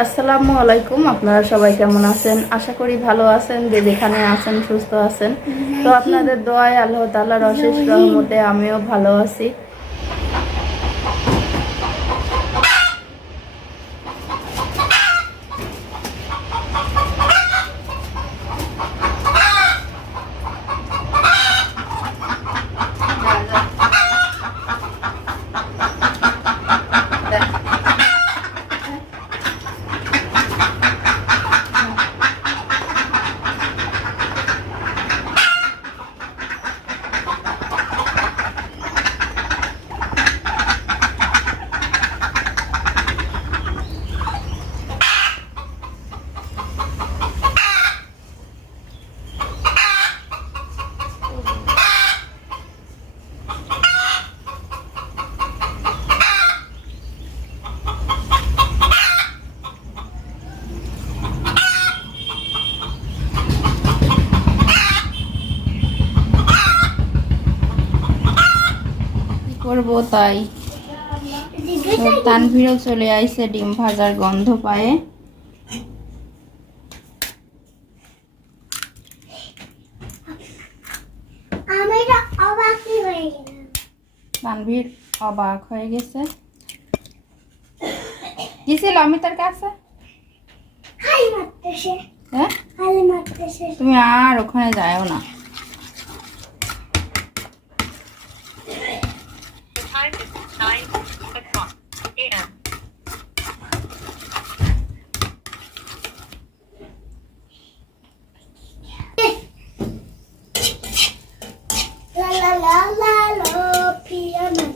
আসসালামু আলাইকুম আপনারা সবাই কেমন আছেন? আশা করি ভালো আছেন যে যেখানে আছেন সুস্থ আছেন। তো আপনাদের দোয়ায় আল্লাহ তাল্লাহর অশেষ রহমতে আমিও ভালো আছি। করব তাই তানভীরও চলে আইছে ডিম ভাজার গন্ধ পায়ে। তানভীর অবাক হয়ে গেছে। কি ছিল আমি তার কাছে হ্যাঁ? তুমি আর ওখানে যাও না।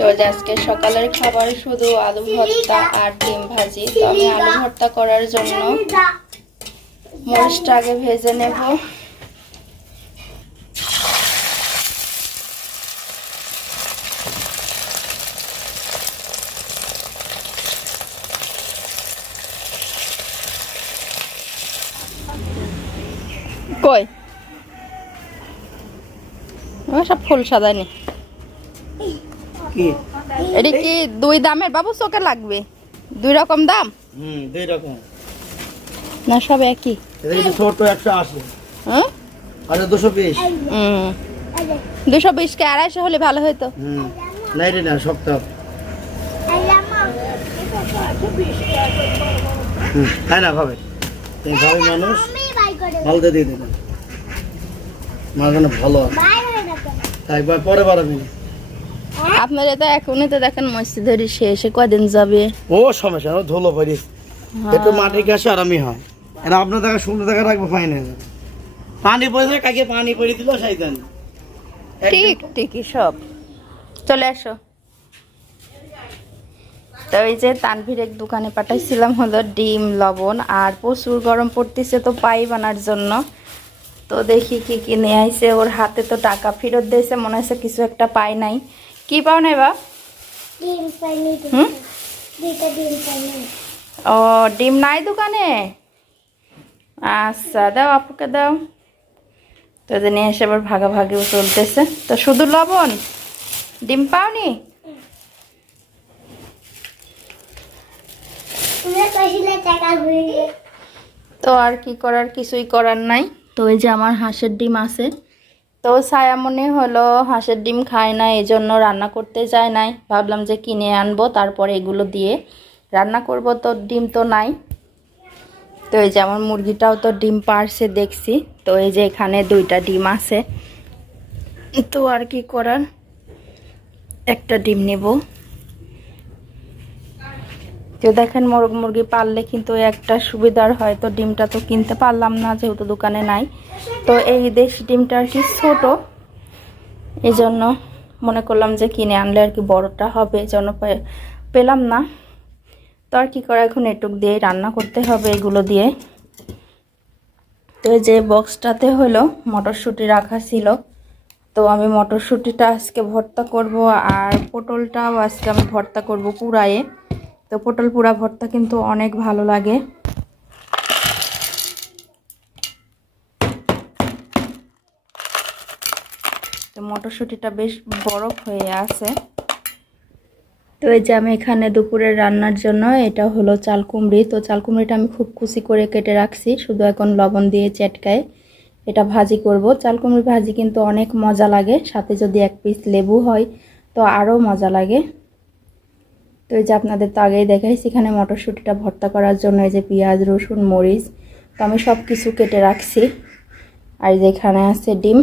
তো আজকে সকালের খাবার শুধু আলু ভর্তা আর ডিম ভাজি। তো আমি আলু ভর্তা করার জন্য মরিচটা আগে ভেজে নেব। কই? সব ফুল সাদা কি এটা কি দুই দামের? বাবু চোখে লাগবে। দুই রকম দাম? হুম দুই রকম। না সব একই। এটা ছোট একশো আশি। হ্যাঁ? আর দুশো বিশ। হুম। দুশো বিশ কে আড়াইশো হলে ভালো হতো হুম। নাই রে না সপ্তাহ হুম তাই না ভাবে? তুমি ভাবে মানুষ ভালো দিয়ে দেবেন জন্য ভালো তাই বা পরে বাড়াবি আপনারা তো এখনই তো দেখেন মসজিদ ধরে শেষে কদিন যাবে? ও সমস্যা ও ধুলো একটু মাটির কাছে আরামই হয়। এটা আপনার দেখা সুন্দর দেখা রাখব ফাইন পানি কাকে পানি পড়ে দিল ঠিক ঠিকই সব। চলে আসো। তো এই যে তানভীরের দোকানে পাঠাইছিলাম হলো ডিম লবণ আর প্রচুর গরম পড়তেছে তো পাই বানার জন্য। তো দেখি কি কি নিয়ে আইছে ওর হাতে তো টাকা ফেরত দিয়েছে মনে হচ্ছে কিছু একটা পাই নাই। কি পাও নাই বা? ও ডিম নাই দোকানে? আচ্ছা দাও আপুকে দাও। তো যে নিয়ে এসে আবার ভাগাভাগিও চলতেছে। তো শুধু লবণ? ডিম পাওনি? তো আর কি করার কিছুই করার নাই। তো এই যে আমার হাঁসের ডিম আছে। তো ছায়া মনে হলো হাঁসের ডিম খায় না এই জন্য রান্না করতে যায় নাই। ভাবলাম যে কিনে আনব, তারপরে এগুলো দিয়ে রান্না করব। তো ডিম তো নাই। তো এই যে আমার মুরগিটাও তো ডিম পারছে দেখছি। তো এই যে এখানে দুইটা ডিম আছে। তো আর কি করার? একটা ডিম নেব। তো দেখেন মোরগ মুরগি পাললে কিন্তু একটা সুবিধার হয়। তো ডিমটা তো কিনতে পারলাম না, যেহেতু দোকানে নাই। তো এই দেশি ডিমটা আর কি ছোট। এই জন্য মনে করলাম যে কিনে আনলে আর কি বড়টা হবে জন্য পেলাম না। তো আর কি করা এখন? এটুক দিয়ে রান্না করতে হবে এগুলো দিয়ে। তো যে বক্সটাতে হলো মটরশুঁটি রাখা ছিল। তো আমি মটরশুঁটিটা আজকে ভর্তা করব আর পটলটাও আজকে আমি ভর্তা করব পুরায়ে তো পটল পুরা ভর্তা কিন্তু অনেক ভালো লাগে। তো মটরশুঁটিটা বেশ বরফ হয়ে আছে। তো এই যে আমি এখানে দুপুরের রান্নার জন্য এটা হলো চাল কুমড়ি তো চাল কুমড়িটা আমি খুব কুচি করে কেটে রাখছি, শুধু এখন লবণ দিয়ে চেটকায় এটা ভাজি করব। চাল কুমড়ি ভাজি কিন্তু অনেক মজা লাগে, সাথে যদি এক পিস লেবু হয় তো আরও মজা লাগে। তো এই যে আপনাদের তো আগেই দেখাইছি এখানে মটরশুঁটিটা ভর্তা করার জন্য এই যে পেঁয়াজ, রসুন, মরিচ, তো আমি সব কিছু কেটে রাখছি। আর এই যে এখানে আছে ডিম।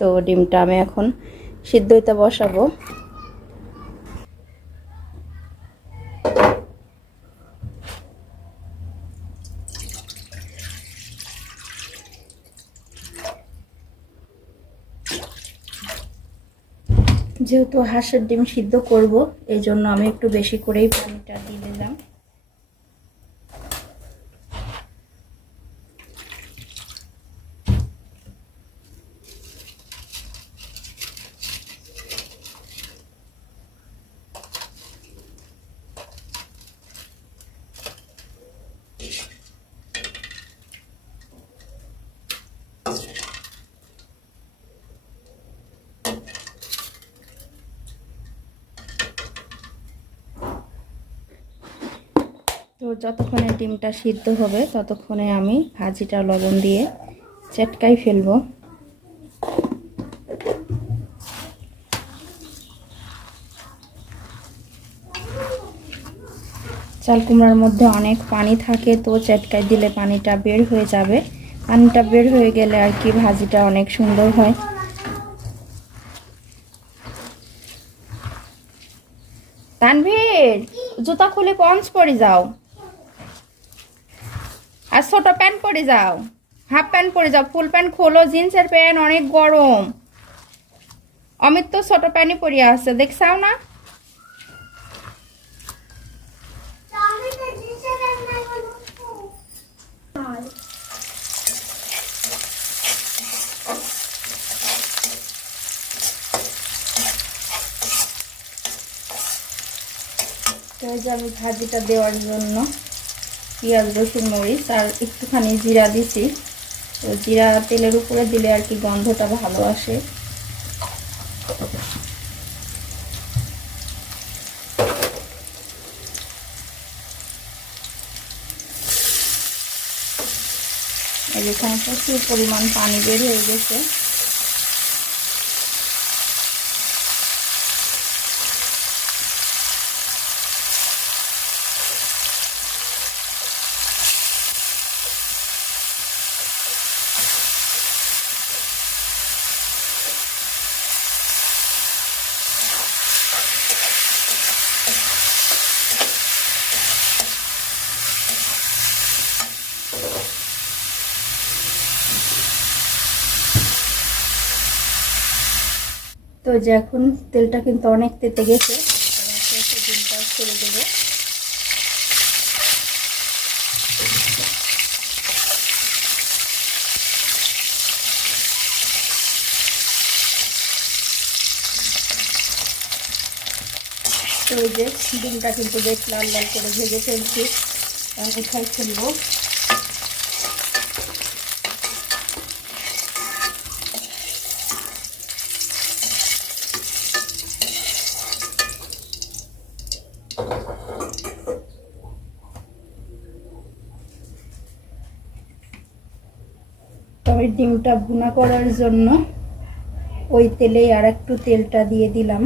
তো ডিমটা আমি এখন সিদ্ধ হইতে বসাবো। যেহেতু হাঁসের ডিম সিদ্ধ করব এই জন্য আমি একটু বেশি করেই পানিটা দিয়ে দিলাম তো যতক্ষণে ডিমটা সিদ্ধ হবে, ততক্ষণে আমি ভাজিটা লবণ দিয়ে চেটকাই ফেলব। চাল কুমড়ার মধ্যে অনেক পানি থাকে, তো চেটকাই দিলে পানিটা বের হয়ে যাবে। পানিটা বের হয়ে গেলে আর কি ভাজিটা অনেক সুন্দর হয়। তানভীর, জুতা খুলে পঞ্চ পরে যাও। আর ছোট প্যান্ট পরে যাও। হাফ প্যান্ট পরে যাও। ফুল প্যান্ট খোলো, জিন্সের প্যান্ট অনেক গরম। অমিত তো ছোট প্যান্টই পরিয়া আছে দেখছাও না? আমি ভাজিটা দেওয়ার জন্য। পেঁয়াজ, রসুন, মরিচ আর একটুখানি জিরা দিছি। তো জিরা তেলের উপরে দিলে আর কি গন্ধটা ভালো আসে। এখানে প্রচুর পরিমাণ পানি বের হয়ে গেছে। তো যে এখন তেলটা কিন্তু অনেক তেতে গেছে ডিমটা তো যে ডিমটা কিন্তু বেশ লাল লাল করে ভেজে ফেলছি উঠাই ফেলব। তবে ডিমটা ভুনা করার জন্য ওই তেলেই আর একটু তেলটা দিয়ে দিলাম।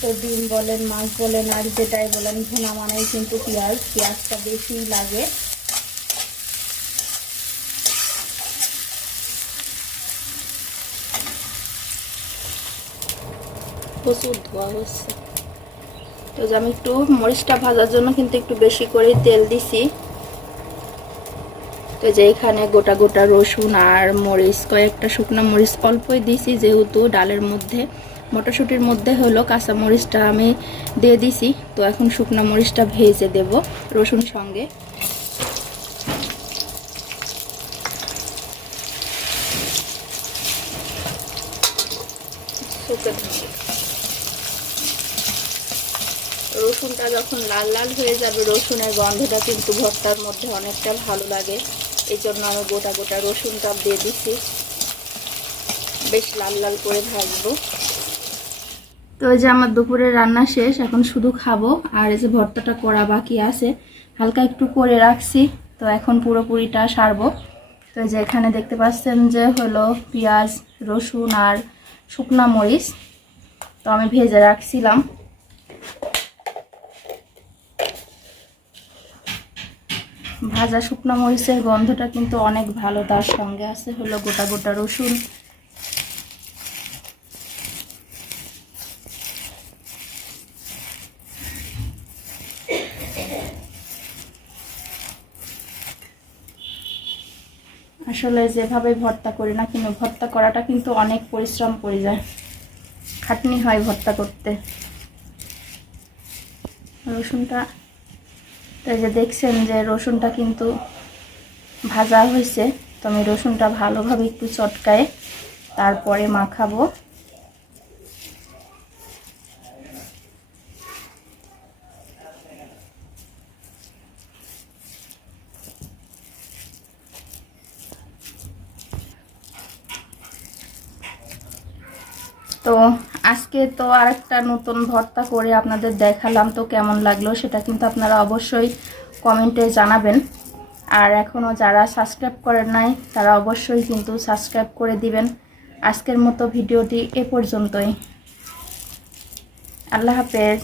তো ডিম বলেন, মাছ বলেন, আর যেটাই বলেন, ভুনা মানেই কিন্তু পেঁয়াজ। পেঁয়াজটা বেশিই লাগে। প্রচুর ধোয়া হচ্ছে। তো আমি একটু মরিচটা ভাজার জন্য কিন্তু একটু বেশি করে তেল দিছি। তো যে এখানে গোটা গোটা রসুন আর মরিচ, কয়েকটা শুকনো মরিচ অল্পই দিছি যেহেতু ডালের মধ্যে। মটরশুঁটির মধ্যে হলো কাঁচা মরিচটা আমি দিয়ে দিছি। তো এখন শুকনো মরিচটা ভেজে দেব রসুন সঙ্গে। শুকে ধরে রসুনটা যখন লাল লাল হয়ে যাবে, রসুনের গন্ধটা কিন্তু ভর্তার মধ্যে অনেকটা ভালো লাগে। এই জন্য আমি গোটা গোটা রসুনটা দিয়ে দিচ্ছি। বেশ লাল লাল করে ভাজবো। তো এই যে আমার দুপুরের রান্না শেষ, এখন শুধু খাব। আর এই যে ভর্তাটা করা বাকি আছে, হালকা একটু করে রাখছি। তো এখন পুরোপুরিটা সারবো। তো যে এখানে দেখতে পাচ্ছেন যে হলো পেঁয়াজ, রসুন আর শুকনা মরিচ। তো আমি ভেজে রাখছিলাম। ভাজা শুকনো মরিচের গন্ধটা কিন্তু অনেক ভালো, তার সঙ্গে আছে হলো গোটা গোটা রসুন। আসলে যেভাবে ভর্তা করি না কিন্তু ভর্তা করাটা কিন্তু অনেক পরিশ্রম পড়ে যায়। খাটনি হয় ভর্তা করতে। রসুনটা এই যে দেখছেন যে রসুনটা কিন্তু ভাজা হয়েছে, তো আমি রসুনটা ভালোভাবে একটু চটকায় তারপরে মাখাবো। তো আজকে তো আরেকটা নতুন ভর্তা করে আপনাদের দেখালাম, তো কেমন লাগল সেটা কিন্তু আপনারা অবশ্যই কমেন্টে জানাবেন। আর এখনও যারা সাবস্ক্রাইব করেন নাই, তারা অবশ্যই কিন্তু সাবস্ক্রাইব করে দিবেন। আজকের মতো ভিডিওটি এ পর্যন্তই। আল্লাহ হাফেজ।